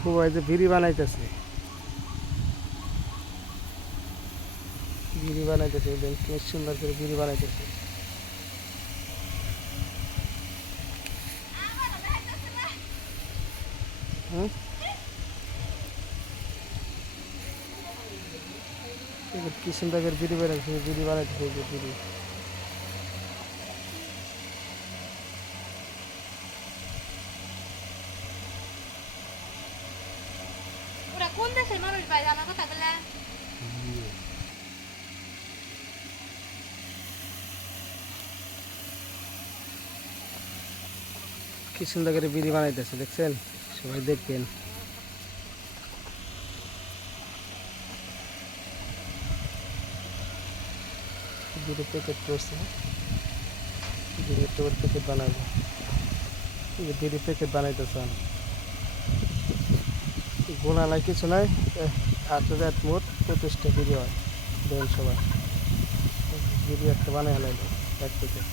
খুব যে বিড়ি বানাইতেছে কি সুন্দর করে বিড়ি বানাইতেছে। হুম, কি সুন্দর করে বিড়ি বানাইতেছে, এই যে বিড়ি। ওরা কোন দেশের মানুষ ভাই জানা কথা বলে? কি সুন্দর করে বিড়ি বানাইতেছে, দেখছেন? সবাই দেখবেন। বিড়ি প্যাকেট করছে, বিড়ি প্যাকেট বানাবো, বিড়ি প্যাকেট বানাইতেছেন। গোনা নাই, কিছু নাই, আট মোট 25টা বিড়ি হয়। দেন সবাই বিড়ি একটা বানাই হেলাইলো, এক প্যাকেট।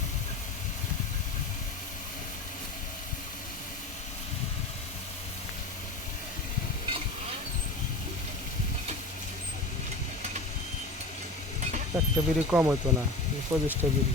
একটা বিড়ি কম হইতো না, 25টা বিড়ি।